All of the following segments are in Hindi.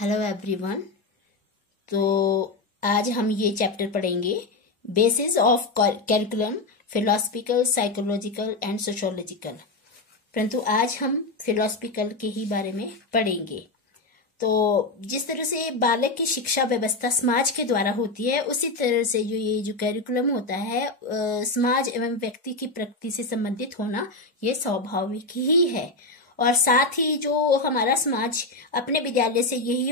Hello everyone. तो आज हम ये चैप्टर पढ़ेंगे, basis of curriculum, philosophical, psychological and sociological. परंतु आज हम फिलोसफिकल के ही बारे में पढ़ेंगे। तो जिस तरह से बालक की शिक्षा व्यवस्था समाज के द्वारा होती है, उसी तरह से जो करिकुलम होता है समाज एवं व्यक्ति की प्रकृति से संबंधित होना ये स्वाभाविक ही है। और साथ ही जो हमारा समाज अपने विद्यालय से यही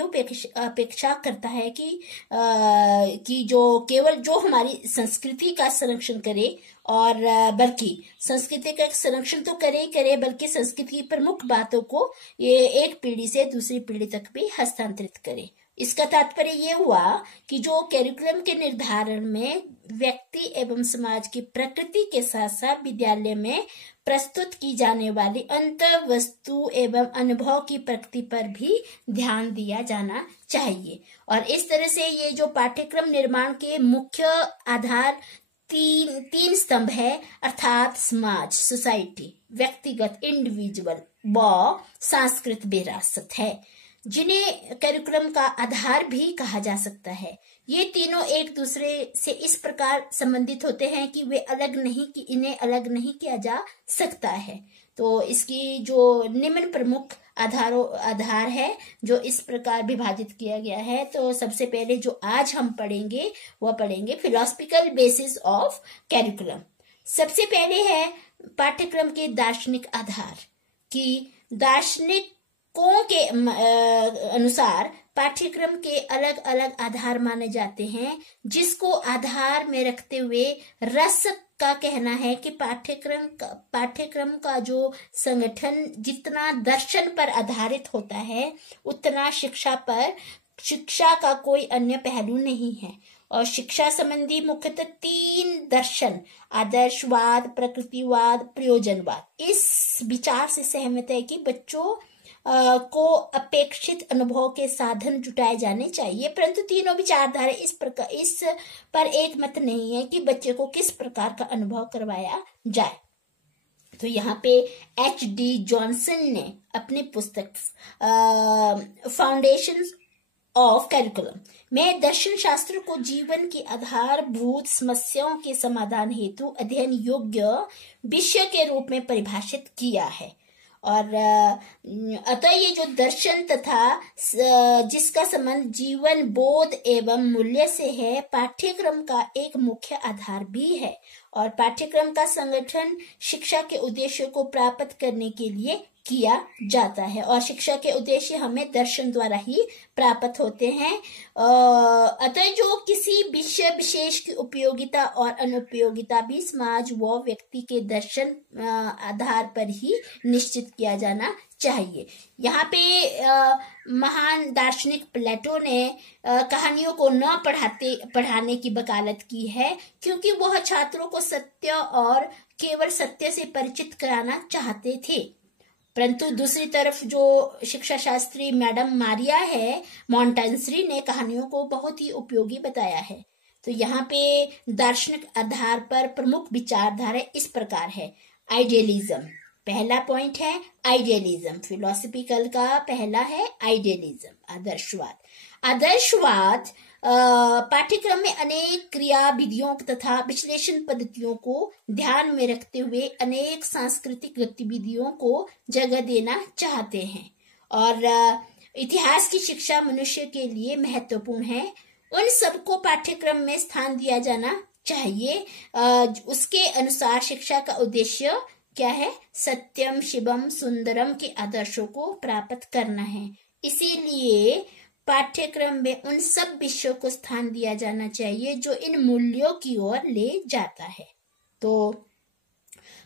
अपेक्षा करता है कि जो केवल जो हमारी संस्कृति का संरक्षण करे और बल्कि संस्कृति का संरक्षण तो करे ही करे, बल्कि संस्कृति की प्रमुख बातों को ये एक पीढ़ी से दूसरी पीढ़ी तक भी हस्तांतरित करे। इसका तात्पर्य ये हुआ कि जो करिकुलम के निर्धारण में व्यक्ति एवं समाज की प्रकृति के साथ साथ विद्यालय में प्रस्तुत की जाने वाली अंतर वस्तु एवं अनुभव की प्रकृति पर भी ध्यान दिया जाना चाहिए। और इस तरह से ये जो पाठ्यक्रम निर्माण के मुख्य आधार तीन स्तंभ है, अर्थात समाज, सोसाइटी, व्यक्तिगत, इंडिविजुअल व सांस्कृतिक विरासत है, जिन्हें करिकुलम का आधार भी कहा जा सकता है। ये तीनों एक दूसरे से इस प्रकार संबंधित होते हैं कि वे इन्हें अलग नहीं किया जा सकता है। तो इसकी जो निम्न प्रमुख आधार है जो इस प्रकार विभाजित किया गया है। तो सबसे पहले जो आज हम पढ़ेंगे वह पढ़ेंगे फिलोसफिकल बेसिस ऑफ करिकुलम। सबसे पहले है पाठ्यक्रम के दार्शनिक आधार। कि दार्शनिकों के अनुसार पाठ्यक्रम के अलग अलग आधार माने जाते हैं, जिसको आधार में रखते हुए रस का कहना है कि पाठ्यक्रम का जो संगठन जितना दर्शन पर आधारित होता है, उतना शिक्षा का कोई अन्य पहलू नहीं है। और शिक्षा संबंधी मुख्यतः 3 दर्शन, आदर्शवाद, प्रकृतिवाद, प्रयोजनवाद, इस विचार से सहमत है कि बच्चों को अपेक्षित अनुभव के साधन जुटाए जाने चाहिए। परंतु तीनों विचारधारा इस पर एक मत नहीं है कि बच्चे को किस प्रकार का अनुभव करवाया जाए। तो यहाँ पे H.D. जॉनसन ने अपनी पुस्तक फाउंडेशंस ऑफ करिकुलम में दर्शन शास्त्र को जीवन की आधारभूत समस्याओं के समाधान हेतु अध्ययन योग्य विषय के रूप में परिभाषित किया है। और अतः ये जो दर्शन तथा जिसका संबंध जीवन बोध एवं मूल्य से है, पाठ्यक्रम का एक मुख्य आधार भी है। और पाठ्यक्रम का संगठन शिक्षा के उद्देश्य को प्राप्त करने के लिए किया जाता है, और शिक्षा के उद्देश्य हमें दर्शन द्वारा ही प्राप्त होते हैं। अतः जो किसी विषय विशेष की उपयोगिता और अनुपयोगिता भी समाज व व्यक्ति के दर्शन आधार पर ही निश्चित किया जाना चाहिए। यहाँ पे महान दार्शनिक प्लेटो ने कहानियों को न पढ़ाने की वकालत की है, क्योंकि वह छात्रों को सत्य और केवल सत्य से परिचित कराना चाहते थे। परंतु दूसरी तरफ जो शिक्षा शास्त्री मैडम मारिया है मॉन्टेसरी ने कहानियों को बहुत ही उपयोगी बताया है। तो यहाँ पे दार्शनिक आधार पर प्रमुख विचारधारा इस प्रकार है। आइडियलिज्म, पहला पॉइंट है आइडियलिज्म। फिलोसफिकल का पहला है आइडियलिज्म, आदर्शवाद पाठ्यक्रम में अनेक क्रिया विधियों तथा विश्लेषण पद्धतियों को ध्यान में रखते हुए अनेक सांस्कृतिक गतिविधियों को जगह देना चाहते हैं। और इतिहास की शिक्षा मनुष्य के लिए महत्वपूर्ण है। उन सबको पाठ्यक्रम में स्थान दिया जाना चाहिए। उसके अनुसार शिक्षा का उद्देश्य क्या है? सत्यम, शिवम, सुंदरम के आदर्शों को प्राप्त करना है। इसीलिए पाठ्यक्रम में उन सब विषयों को स्थान दिया जाना चाहिए जो इन मूल्यों की ओर ले जाता है। तो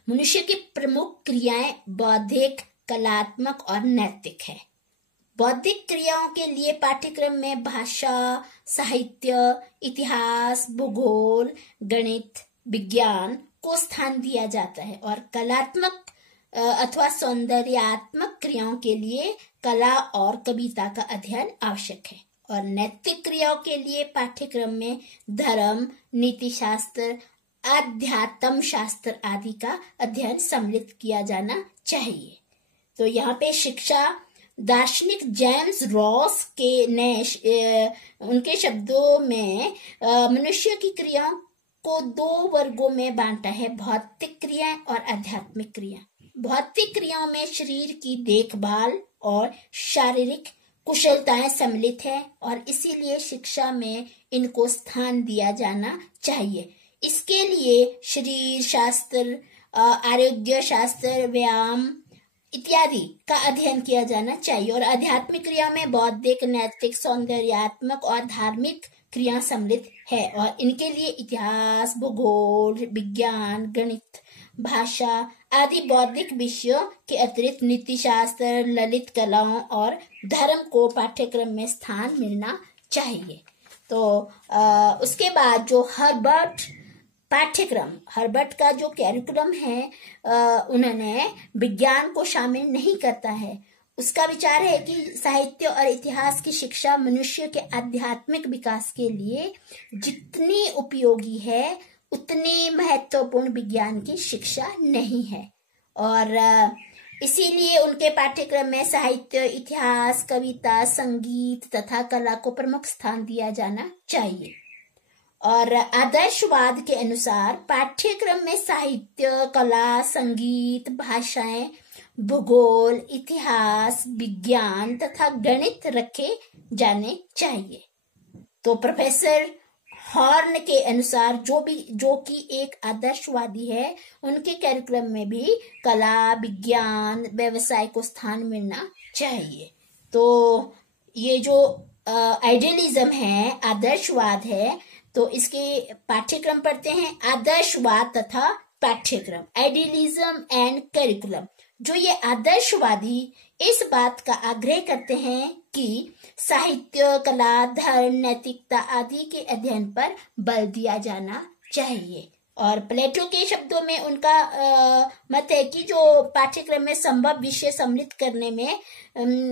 मनुष्य की प्रमुख क्रियाएं बौद्धिक, कलात्मक और नैतिक है। बौद्धिक क्रियाओं के लिए पाठ्यक्रम में भाषा, साहित्य, इतिहास, भूगोल, गणित, विज्ञान को स्थान दिया जाता है। और कलात्मक अथवा सौंदर्यात्मक क्रियाओं के लिए कला और कविता का अध्ययन आवश्यक है। और नैतिक क्रियाओं के लिए पाठ्यक्रम में धर्म, नीति शास्त्र, अध्यात्म शास्त्र आदि का अध्ययन सम्मिलित किया जाना चाहिए। तो यहाँ पे शिक्षा दार्शनिक जेम्स रॉस के ने उनके शब्दों में मनुष्य की क्रिया को दो वर्गों में बांटा है, भौतिक क्रियाएं और आध्यात्मिक क्रिया। भौतिक क्रियाओं में शरीर की देखभाल और शारीरिक कुशलताएं सम्मिलित है और इसीलिए शिक्षा में इनको स्थान दिया जाना चाहिए। इसके लिए शरीर शास्त्र, आरोग्य शास्त्र, व्यायाम इत्यादि का अध्ययन किया जाना चाहिए। और आध्यात्मिक क्रिया में बौद्धिक, नैतिक, सौंदर्यात्मक और धार्मिक क्रिया सम्मिलित है और इनके लिए इतिहास, भूगोल, विज्ञान, गणित, भाषा आदि बौद्धिक विषयों के अतिरिक्त नीति शास्त्र, ललित कलाओं और धर्म को पाठ्यक्रम में स्थान मिलना चाहिए। तो उसके बाद जो हर्बर्ट का जो कैरिकुलम है, उन्होंने विज्ञान को शामिल नहीं करता है। उसका विचार है कि साहित्य और इतिहास की शिक्षा मनुष्य के आध्यात्मिक विकास के लिए जितनी उपयोगी है उतनी महत्वपूर्ण विज्ञान की शिक्षा नहीं है और इसीलिए उनके पाठ्यक्रम में साहित्य, इतिहास, कविता, संगीत तथा कला को प्रमुख स्थान दिया जाना चाहिए। और आदर्शवाद के अनुसार पाठ्यक्रम में साहित्य, कला, संगीत, भाषाएं, भूगोल, इतिहास, विज्ञान तथा गणित रखे जाने चाहिए। तो प्रोफेसर हॉर्न के अनुसार जो कि एक आदर्शवादी है, उनके कैरिकुलम में भी कला, विज्ञान, व्यवसाय को स्थान मिलना चाहिए। तो ये जो आइडियलिज्म है, आदर्शवाद है, तो इसके पाठ्यक्रम पढ़ते हैं। आदर्शवाद तथा पाठ्यक्रम, आइडियलिज्म एंड करिकुलम। जो ये आदर्शवादी इस बात का आग्रह करते हैं कि साहित्य, कला, धर्म, नैतिकता आदि के अध्ययन पर बल दिया जाना चाहिए। और प्लेटो के शब्दों में उनका मत है कि जो पाठ्यक्रम में संभव विषय सम्मिलित करने में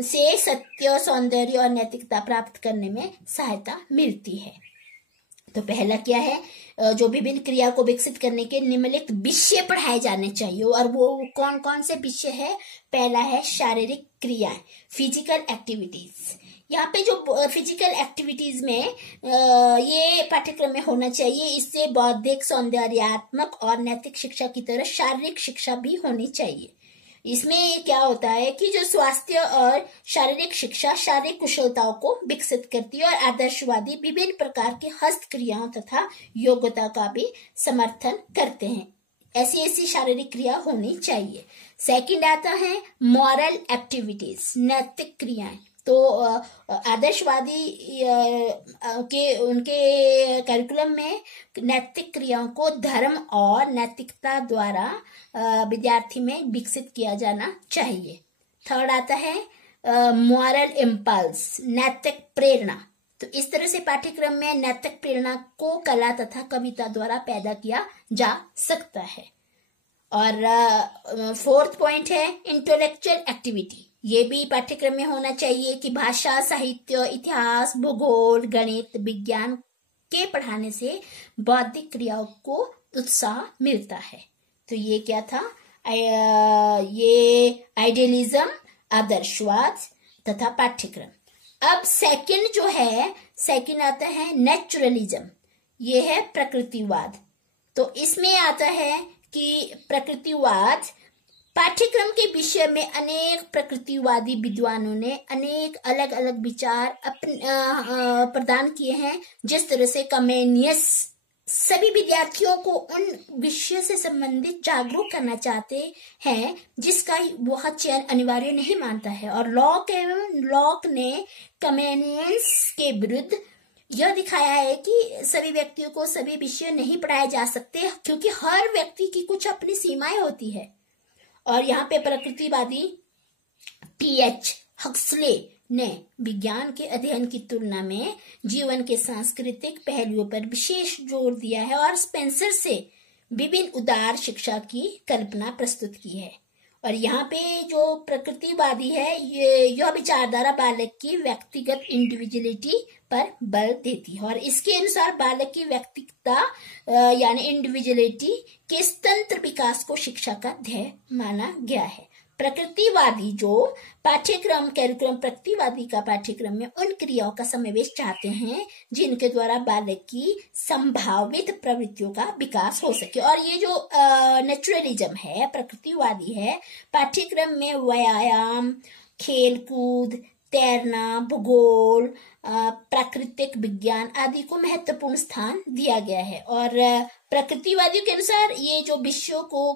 से सत्य, सौंदर्य और नैतिकता प्राप्त करने में सहायता मिलती है। तो पहला क्या है, जो विभिन्न क्रिया को विकसित करने के निम्नलिखित विषय पढ़ाए जाने चाहिए। और वो कौन कौन से विषय है? पहला है शारीरिक क्रियाएं, फिजिकल एक्टिविटीज। यहाँ पे जो फिजिकल एक्टिविटीज में ये पाठ्यक्रम में होना चाहिए। इससे बौद्धिक, सौंदर्यात्मक और नैतिक शिक्षा की तरह शारीरिक शिक्षा भी होनी चाहिए। इसमें क्या होता है कि जो स्वास्थ्य और शारीरिक शिक्षा शारीरिक कुशलताओं को विकसित करती है और आदर्शवादी विभिन्न प्रकार की हस्तक्रियाओं तथा योग्यता का भी समर्थन करते हैं। ऐसी शारीरिक क्रिया होनी चाहिए। सेकंड आता है मॉरल एक्टिविटीज, नैतिक क्रियाएं। तो आदर्शवादी उनके करिकुलम में नैतिक क्रियाओं को धर्म और नैतिकता द्वारा विद्यार्थी में विकसित किया जाना चाहिए। थर्ड आता है मॉरल इम्पल्स, नैतिक प्रेरणा। तो इस तरह से पाठ्यक्रम में नैतिक प्रेरणा को कला तथा कविता द्वारा पैदा किया जा सकता है। और फोर्थ पॉइंट है इंटेलेक्चुअल एक्टिविटी। ये भी पाठ्यक्रम में होना चाहिए कि भाषा, साहित्य, इतिहास, भूगोल, गणित, विज्ञान के पढ़ाने से बौद्धिक क्रियाओं को उत्साह मिलता है। तो ये क्या था? ये आइडियलिज्म, आदर्शवाद तथा पाठ्यक्रम। अब सेकंड आता है नेचुरलिज्म। ये है प्रकृतिवाद। तो इसमें आता है कि प्रकृतिवाद पाठ्यक्रम के विषय में अनेक प्रकृतिवादी विद्वानों ने अनेक अलग अलग विचार प्रदान किए हैं। जिस तरह से कमेनियस सभी विद्यार्थियों को उन विषय से संबंधित जागरूक करना चाहते हैं जिसका वह चयन अनिवार्य नहीं मानता है। और लॉक ने कमेनियस के विरुद्ध यह दिखाया है कि सभी व्यक्तियों को सभी विषय नहीं पढ़ाए जा सकते, क्योंकि हर व्यक्ति की कुछ अपनी सीमाएं होती है। और यहाँ पे प्रकृतिवादी T.H. हक्सले ने विज्ञान के अध्ययन की तुलना में जीवन के सांस्कृतिक पहलुओं पर विशेष जोर दिया है और स्पेंसर से विभिन्न उदार शिक्षा की कल्पना प्रस्तुत की है। और यहाँ पे जो प्रकृतिवादी है, यह विचारधारा बालक की व्यक्तिगत इंडिविजुअलिटी पर बल देती है और इसके अनुसार बालक की व्यक्तिगतता यानी इंडिविजुअलिटी के स्वतंत्र विकास को शिक्षा का ध्येय माना गया है। प्रकृतिवादी जो पाठ्यक्रम कैरिकुलम प्रकृतिवादी का पाठ्यक्रम में उन क्रियाओं का समावेश चाहते हैं जिनके द्वारा बालक की संभावित प्रवृत्तियों का विकास हो सके। और ये जो नेचुरलिज्म है, प्रकृतिवादी है, पाठ्यक्रम में व्यायाम, खेल कूद, तैरना, भूगोल, प्राकृतिक विज्ञान आदि को महत्वपूर्ण स्थान दिया गया है। और प्रकृतिवादियों के अनुसार ये जो विषयों को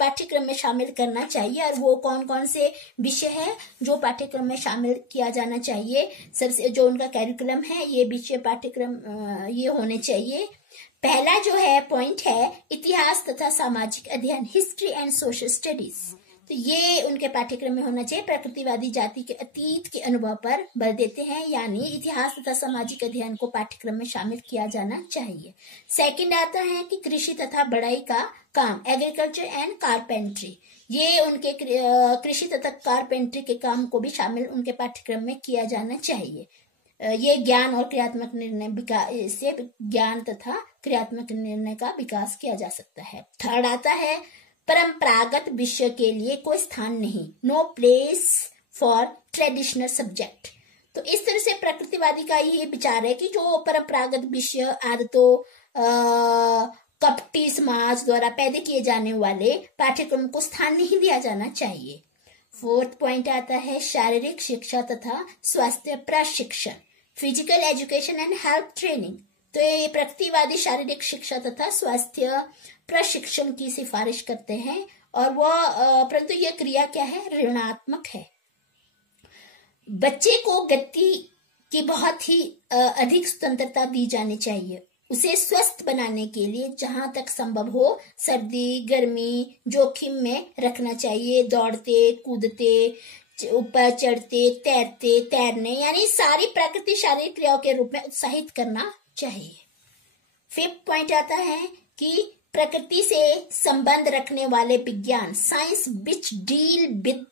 पाठ्यक्रम में शामिल करना चाहिए, और वो कौन कौन से विषय है जो पाठ्यक्रम में शामिल किया जाना चाहिए, सबसे जो उनका कैरिकुलम है ये विषय पाठ्यक्रम ये होने चाहिए। पहला जो है पॉइंट है इतिहास तथा सामाजिक अध्ययन, हिस्ट्री एंड सोशल स्टडीज। तो ये उनके पाठ्यक्रम में होना चाहिए। प्रकृतिवादी जाति के अतीत के अनुभव पर बल देते हैं, यानी इतिहास तथा सामाजिक अध्ययन को पाठ्यक्रम में शामिल किया जाना चाहिए। सेकंड आता है कि कृषि तथा बढ़ाई का काम, एग्रीकल्चर एंड कारपेंट्री। ये उनके कृषि तथा कारपेंट्री के काम को भी शामिल उनके पाठ्यक्रम में किया जाना चाहिए। ये ज्ञान और क्रियात्मक निर्णय से ज्ञान तथा क्रियात्मक निर्णय का विकास किया जा सकता है। थर्ड आता है परंपरागत विषय के लिए कोई स्थान नहीं, no place for traditional subject. तो इस तरह से प्रकृतिवादी का ये विचार है कि जो परंपरागत विषय आदतों कपटी समाज द्वारा पैदा किए जाने वाले पाठ्यक्रम को स्थान नहीं दिया जाना चाहिए। फोर्थ पॉइंट आता है शारीरिक शिक्षा तथा स्वास्थ्य प्रशिक्षण, physical education and health training. तो ये प्रकृतिवादी शारीरिक शिक्षा तथा स्वास्थ्य प्रशिक्षण की सिफारिश करते हैं, और वह परंतु यह क्रिया क्या है, ऋणात्मक है। बच्चे को गति की बहुत ही अधिक स्वतंत्रता दी जानी चाहिए। उसे स्वस्थ बनाने के लिए जहां तक संभव हो सर्दी गर्मी जोखिम में रखना चाहिए। दौड़ते कूदते, ऊपर चढ़ते, तैरने यानी सारी प्रकृति शारीरिक क्रियाओं के रूप में उत्साहित करना चाहिए। फिफ्थ पॉइंट आता है कि प्रकृति से संबंध रखने वाले विज्ञान, science which deal with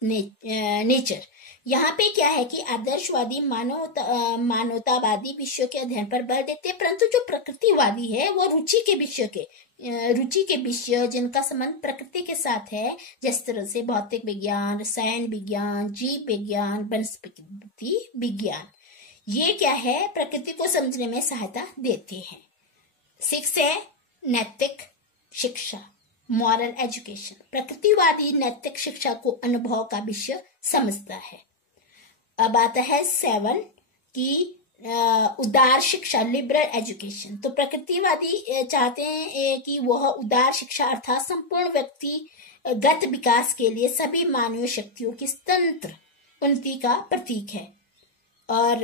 nature. यहाँ पे क्या है कि आदर्शवादी मानवतावादी विषयों के अध्ययन पर बल देते हैं, परंतु जो प्रकृतिवादी है वो रुचि के विषय जिनका संबंध प्रकृति के साथ है, जिस तरह से भौतिक विज्ञान, रसायन विज्ञान, जीव विज्ञान, वनस्पति विज्ञान, ये क्या है, प्रकृति को समझने में सहायता देते हैं। 6 है नैतिक शिक्षा, मॉरल एजुकेशन। प्रकृतिवादी नैतिक शिक्षा को अनुभव का विषय समझता है। अब आता है 7 की उदार शिक्षा, लिबरल एजुकेशन। तो प्रकृतिवादी चाहते हैं कि वह उदार शिक्षा अर्थात संपूर्ण व्यक्तिगत विकास के लिए सभी मानवीय शक्तियों की स्वतंत्र उन्नति का प्रतीक है। और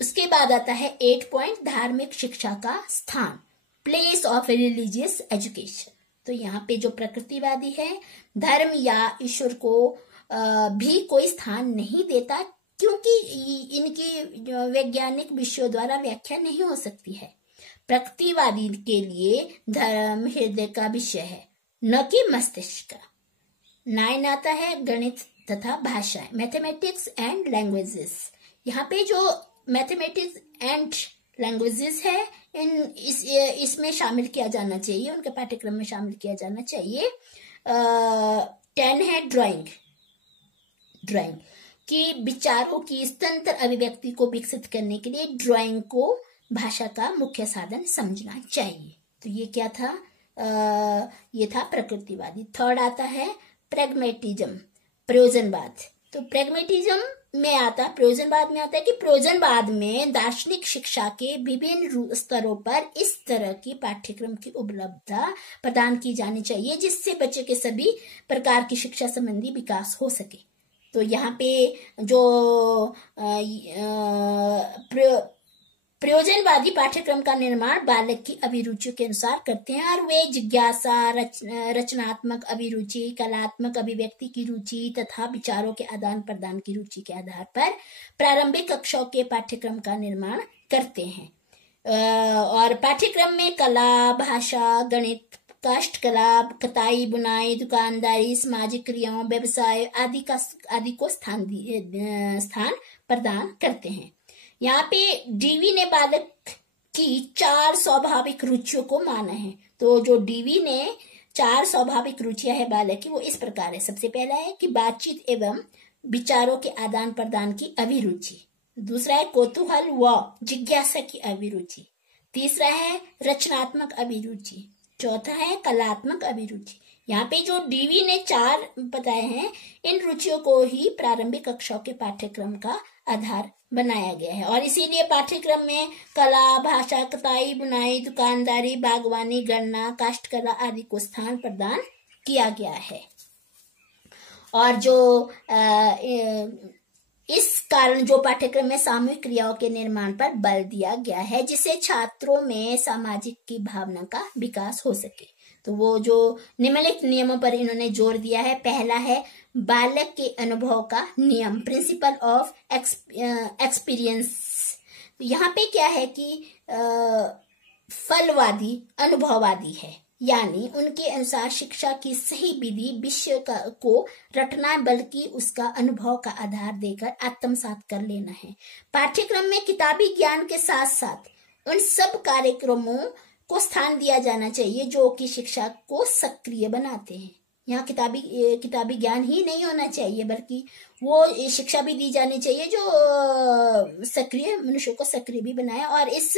उसके बाद आता है 8 पॉइंट धार्मिक शिक्षा का स्थान, प्लेस ऑफ रिलीजियस एजुकेशन। तो यहाँ पे जो प्रकृतिवादी है धर्म या ईश्वर को भी कोई स्थान नहीं देता, क्योंकि इनकी वैज्ञानिक विषयों द्वारा व्याख्या नहीं हो सकती है। प्रकृतिवादी के लिए धर्म हृदय का विषय है, न कि मस्तिष्क का। 9 आता है गणित तथा भाषाएं, मैथमेटिक्स एंड लैंग्वेजेस। यहाँ पे जो मैथमेटिक्स एंड लैंग्वेजेस है इसमें शामिल किया जाना चाहिए, उनके पाठ्यक्रम में शामिल किया जाना चाहिए। 10 है ड्राइंग कि विचारों की स्वतंत्र अभिव्यक्ति को विकसित करने के लिए ड्राइंग को भाषा का मुख्य साधन समझना चाहिए। तो ये क्या था, ये था प्रकृतिवादी। 3rd आता है प्रैग्मेटिज्म, प्रयोजनवाद। तो प्रयोजनवाद में आता है कि प्रयोजनवाद में दार्शनिक शिक्षा के विभिन्न स्तरों पर इस तरह की पाठ्यक्रम की उपलब्धता प्रदान की जानी चाहिए जिससे बच्चे के सभी प्रकार की शिक्षा संबंधी विकास हो सके। तो यहाँ पे जो प्रयोजनवादी पाठ्यक्रम का निर्माण बालक की अभिरुचियों के अनुसार करते हैं, और वे जिज्ञासा, रचनात्मक अभिरुचि, कलात्मक अभिव्यक्ति की रुचि तथा विचारों के आदान प्रदान की रुचि के आधार पर प्रारंभिक कक्षाओं के पाठ्यक्रम का निर्माण करते हैं। और पाठ्यक्रम में कला, भाषा, गणित, काष्ठकला, कताई, बुनाई, दुकानदारी, सामाजिक क्रियाओं, व्यवसाय आदि को स्थान प्रदान करते हैं। यहाँ पे डीवी ने बालक की 4 स्वाभाविक रुचियों को माना है। तो जो डीवी ने 4 स्वाभाविक रुचियां है बालक की, वो इस प्रकार है। सबसे पहला है कि बातचीत एवं विचारों के आदान प्रदान की अभिरुचि। दूसरा है कौतूहल व जिज्ञासा की अभिरुचि। तीसरा है रचनात्मक अभिरुचि। चौथा है कलात्मक अभिरुचि। यहाँ पे जो डीवी ने 4 बताए हैं, इन रुचियों को ही प्रारंभिक कक्षाओं के पाठ्यक्रम का आधार बनाया गया है। और इसीलिए पाठ्यक्रम में कला, भाषा, कताई, बुनाई, दुकानदारी, बागवानी, गन्ना, काष्ठकला आदि को स्थान प्रदान किया गया है। और जो इस कारण जो पाठ्यक्रम में सामूहिक क्रियाओं के निर्माण पर बल दिया गया है, जिससे छात्रों में सामाजिक की भावना का विकास हो सके। तो वो जो निम्नलिखित नियमों पर इन्होंने जोर दिया है। पहला है बालक के अनुभव का नियम, प्रिंसिपल ऑफ एक्सपीरियंस। यहाँ पे क्या है कि फलवादी अनुभववादी है, यानी उनके अनुसार शिक्षा की सही विधि विषय को रटना बल्कि उसका अनुभव का आधार देकर आत्मसात कर लेना है। पाठ्यक्रम में किताबी ज्ञान के साथ साथ उन सब कार्यक्रमों को स्थान दिया जाना चाहिए जो कि शिक्षा को सक्रिय बनाते हैं। यहाँ किताबी ज्ञान ही नहीं होना चाहिए, बल्कि वो शिक्षा भी दी जानी चाहिए जो सक्रिय मनुष्य को सक्रिय भी बनाए। और इस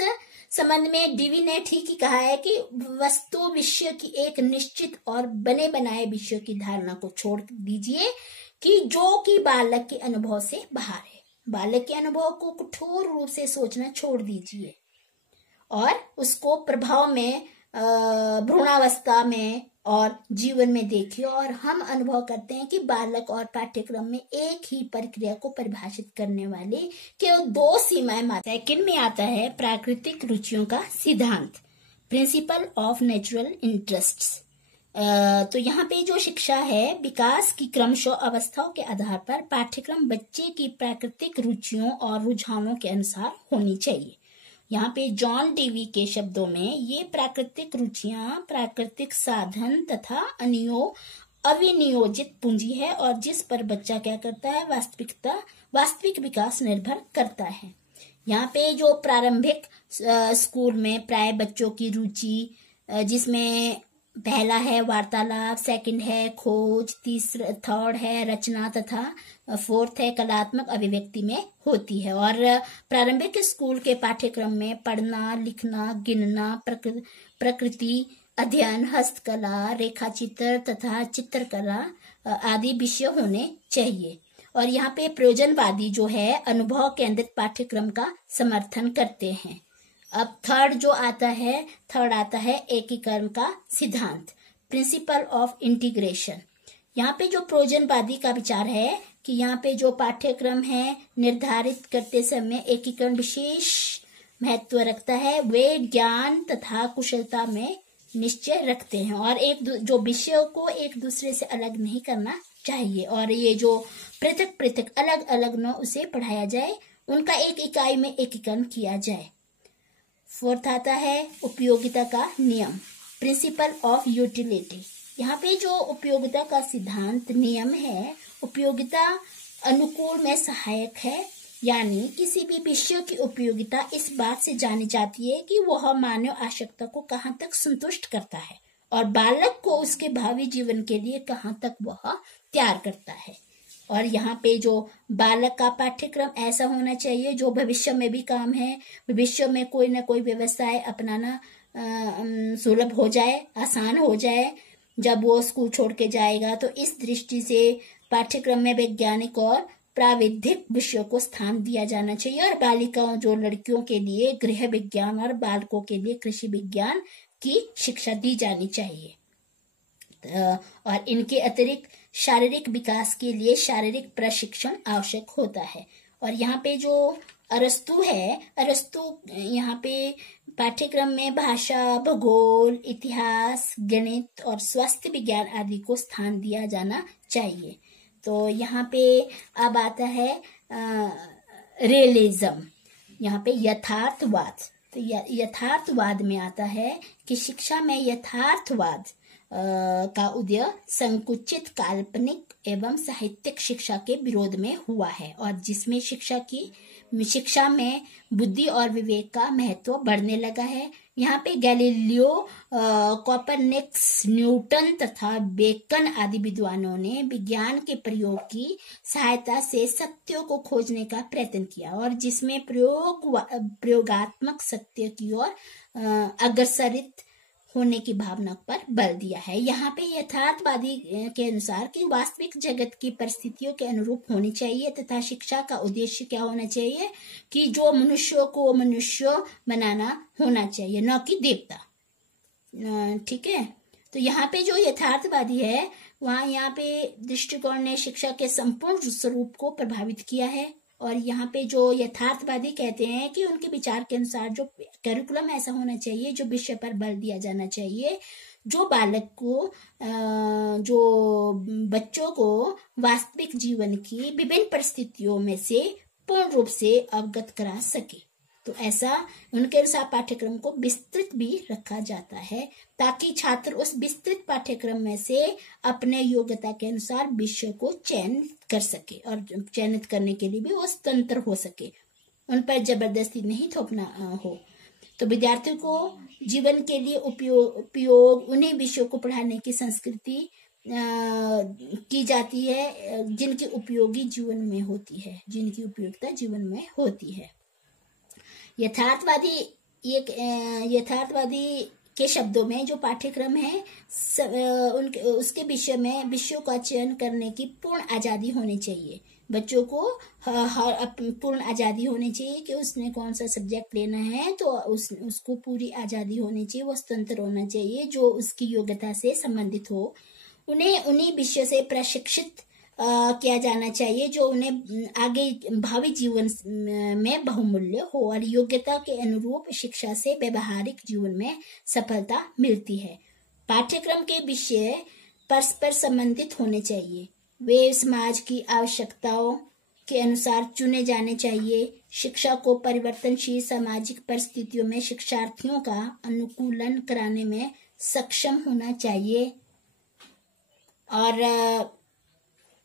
संबंध में डीवी ने ठीक ही कहा है कि वस्तु विषय की एक निश्चित और बने बनाए विषय की धारणा को छोड़ दीजिए कि जो कि बालक के अनुभव से बाहर है। बालक के अनुभव को कठोर रूप से सोचना छोड़ दीजिए और उसको प्रभाव में, भ्रूणावस्था में और जीवन में देखिए। और हम अनुभव करते हैं कि बालक और पाठ्यक्रम में एक ही प्रक्रिया को परिभाषित करने वाले केवल 2 सीमाएं मात्र। सेकंड में आता है प्राकृतिक रुचियों का सिद्धांत, प्रिंसिपल ऑफ नेचुरल इंटरेस्ट्स। तो यहाँ पे जो शिक्षा है विकास की क्रमशः अवस्थाओं के आधार पर पाठ्यक्रम बच्चे की प्राकृतिक रुचियों और रुझानों के अनुसार होनी चाहिए। यहाँ पे जॉन डीवी के शब्दों में ये प्राकृतिक रुचियां प्राकृतिक साधन तथा अविनियोजित पूंजी है और जिस पर बच्चा क्या करता है वास्तविक विकास निर्भर करता है। यहाँ पे जो प्रारंभिक स्कूल में प्राय बच्चों की रुचि, जिसमें पहला है वार्तालाप, सेकंड है खोज, थर्ड है रचना तथा फोर्थ है कलात्मक अभिव्यक्ति में होती है। और प्रारंभिक स्कूल के पाठ्यक्रम में पढ़ना, लिखना, गिनना, प्रकृति अध्ययन, हस्तकला, रेखाचित्र तथा चित्रकला आदि विषय होने चाहिए। और यहाँ पे प्रयोजनवादी जो है अनुभव केंद्रित पाठ्यक्रम का समर्थन करते हैं। अब थर्ड आता है एकीकरण का सिद्धांत, प्रिंसिपल ऑफ इंटीग्रेशन। यहाँ पे जो प्रयोजनवादी का विचार है कि यहाँ पे जो पाठ्यक्रम है निर्धारित करते समय एकीकरण विशेष महत्व रखता है। वे ज्ञान तथा कुशलता में निश्चय रखते हैं और जो विषयों को एक दूसरे से अलग नहीं करना चाहिए। और ये जो पृथक अलग अलग न उसे पढ़ाया जाए, उनका एक इकाई में एकीकरण किया जाए। फोर्थ आता है उपयोगिता का नियम, प्रिंसिपल ऑफ यूटिलिटी। यहाँ पे जो उपयोगिता का सिद्धांत नियम है, उपयोगिता अनुकूल में सहायक है, यानी किसी भी विषय की उपयोगिता इस बात से जानी जाती है कि वह मानव आवश्यकता को कहाँ तक संतुष्ट करता है और बालक को उसके भावी जीवन के लिए कहाँ तक वह तैयार करता है। और यहाँ पे जो बालक का पाठ्यक्रम ऐसा होना चाहिए जो भविष्य में भी काम है, भविष्य में कोई ना कोई व्यवसाय अपनाना सुलभ हो जाए, आसान हो जाए जब वो स्कूल छोड़ के जाएगा। तो इस दृष्टि से पाठ्यक्रम में वैज्ञानिक और प्राविधिक विषयों को स्थान दिया जाना चाहिए और बालिकाओं जो लड़कियों के लिए गृह विज्ञान और बालकों के लिए कृषि विज्ञान की शिक्षा दी जानी चाहिए। और इनके अतिरिक्त शारीरिक विकास के लिए शारीरिक प्रशिक्षण आवश्यक होता है। और यहाँ पे जो अरस्तु यहाँ पे पाठ्यक्रम में भाषा, भूगोल, इतिहास, गणित और स्वास्थ्य विज्ञान आदि को स्थान दिया जाना चाहिए। तो यहाँ पे अब आता है रियलिज्म, यहाँ पे यथार्थवाद। तो यथार्थवाद में आता है कि शिक्षा में यथार्थवाद का उदय संकुचित काल्पनिक एवं साहित्यिक शिक्षा के विरोध में हुआ है और जिसमें शिक्षा में बुद्धि और विवेक का महत्व बढ़ने लगा है। यहाँ पे गैलीलियो, कोपरनिकस, न्यूटन तथा बेकन आदि विद्वानों ने विज्ञान के प्रयोग की सहायता से सत्यों को खोजने का प्रयत्न किया और जिसमें प्रयोगात्मक सत्य की ओर अग्रसरित होने की भावना पर बल दिया है। यहाँ पे यथार्थवादी के अनुसार कि वास्तविक जगत की परिस्थितियों के अनुरूप होनी चाहिए तथा शिक्षा का उद्देश्य क्या होना चाहिए कि जो मनुष्यों को मनुष्य बनाना होना चाहिए, न कि देवता। ठीक है, तो यहाँ पे जो यथार्थवादी है वहाँ यहाँ पे दृष्टिकोण ने शिक्षा के संपूर्ण स्वरूप को प्रभावित किया है और यहाँ पे जो यथार्थवादी कहते हैं कि उनके विचार के अनुसार जो करिकुलम ऐसा होना चाहिए जो विषय पर बल दिया जाना चाहिए, जो बालक को जो बच्चों को वास्तविक जीवन की विभिन्न परिस्थितियों में से पूर्ण रूप से अवगत करा सके। तो ऐसा उनके अनुसार पाठ्यक्रम को विस्तृत भी रखा जाता है ताकि छात्र उस विस्तृत पाठ्यक्रम में से अपने योग्यता के अनुसार विषय को चयनित कर सके और चयनित करने के लिए भी वो स्वतंत्र हो सके, उन पर जबरदस्ती नहीं थोपना हो। तो विद्यार्थियों को जीवन के लिए उपयोग उन्हीं विषयों को पढ़ाने की संस्कृति की जाती है जिनकी उपयोगी जीवन में होती है, जिनकी उपयोगिता जीवन में होती है। यथार्थवादी के शब्दों में जो पाठ्यक्रम है उसके विषय में विषयों का चयन करने की पूर्ण आजादी होनी चाहिए। बच्चों को पूर्ण आजादी होनी चाहिए कि उसने कौन सा सब्जेक्ट लेना है, तो उसको पूरी आजादी होनी चाहिए, वो स्वतंत्र होना चाहिए जो उसकी योग्यता से संबंधित हो। उन्हें उन्हीं विषय से प्रशिक्षित किया जाना चाहिए जो उन्हें आगे भावी जीवन में बहुमूल्य हो और योग्यता के अनुरूप शिक्षा से व्यवहारिक जीवन में सफलता मिलती है। पाठ्यक्रम के विषय परस्पर संबंधित होने चाहिए, वे समाज की आवश्यकताओं के अनुसार चुने जाने चाहिए। शिक्षा को परिवर्तनशील सामाजिक परिस्थितियों में शिक्षार्थियों का अनुकूलन कराने में सक्षम होना चाहिए और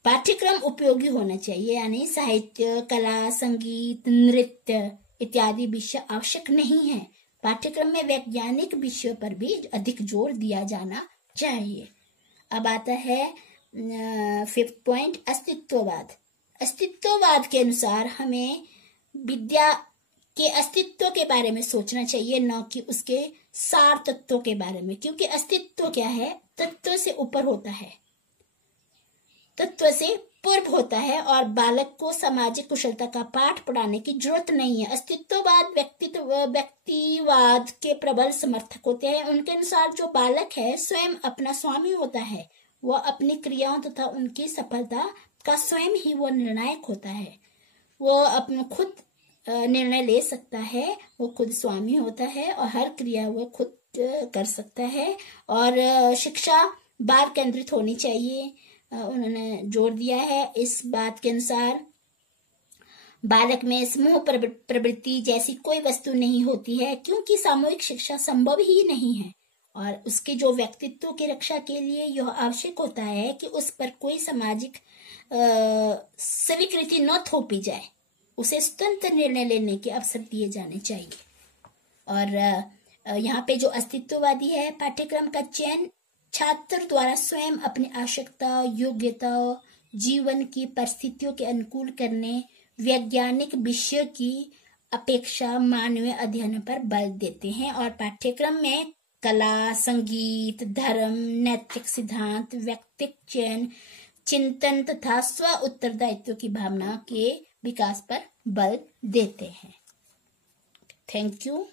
पाठ्यक्रम उपयोगी होना चाहिए, यानी साहित्य, कला, संगीत, नृत्य इत्यादि विषय आवश्यक नहीं है। पाठ्यक्रम में वैज्ञानिक विषयों पर भी अधिक जोर दिया जाना चाहिए। अब आता है 5th पॉइंट, अस्तित्ववाद। अस्तित्ववाद के अनुसार हमें विद्या के अस्तित्व के बारे में सोचना चाहिए, न कि उसके सार तत्वों के बारे में, क्योंकि अस्तित्व क्या है, तत्व से ऊपर होता है, तत्व से पूर्व होता है और बालक को सामाजिक कुशलता का पाठ पढ़ाने की जरूरत नहीं है। अस्तित्ववाद व्यक्तिवाद के प्रबल समर्थक होते हैं। उनके अनुसार जो बालक है स्वयं अपना स्वामी होता है, वह अपनी क्रियाओं तथा उनकी सफलता का स्वयं ही वो निर्णायक होता है, वो अपना खुद निर्णय ले सकता है, वो खुद स्वामी होता है और हर क्रिया वो खुद कर सकता है। और शिक्षा बाल केंद्रित होनी चाहिए, उन्होंने जोर दिया है। इस बात के अनुसार बालक में समूह प्रवृत्ति जैसी कोई वस्तु नहीं होती है, क्योंकि सामूहिक शिक्षा संभव ही नहीं है और उसके जो व्यक्तित्व की रक्षा के लिए यह आवश्यक होता है कि उस पर कोई सामाजिक स्वीकृति न थोपी जाए, उसे स्वतंत्र निर्णय लेने के अवसर दिए जाने चाहिए। और यहाँ पे जो अस्तित्ववादी है, पाठ्यक्रम का चयन छात्र द्वारा स्वयं अपनी आवश्यकता, योग्यता, जीवन की परिस्थितियों के अनुकूल करने वैज्ञानिक विषय की अपेक्षा मानवीय अध्ययन पर बल देते हैं और पाठ्यक्रम में कला, संगीत, धर्म, नैतिक सिद्धांत, व्यक्तित्व चयन, चिंतन तथा स्व उत्तरदायित्व की भावना के विकास पर बल देते हैं। Thank you.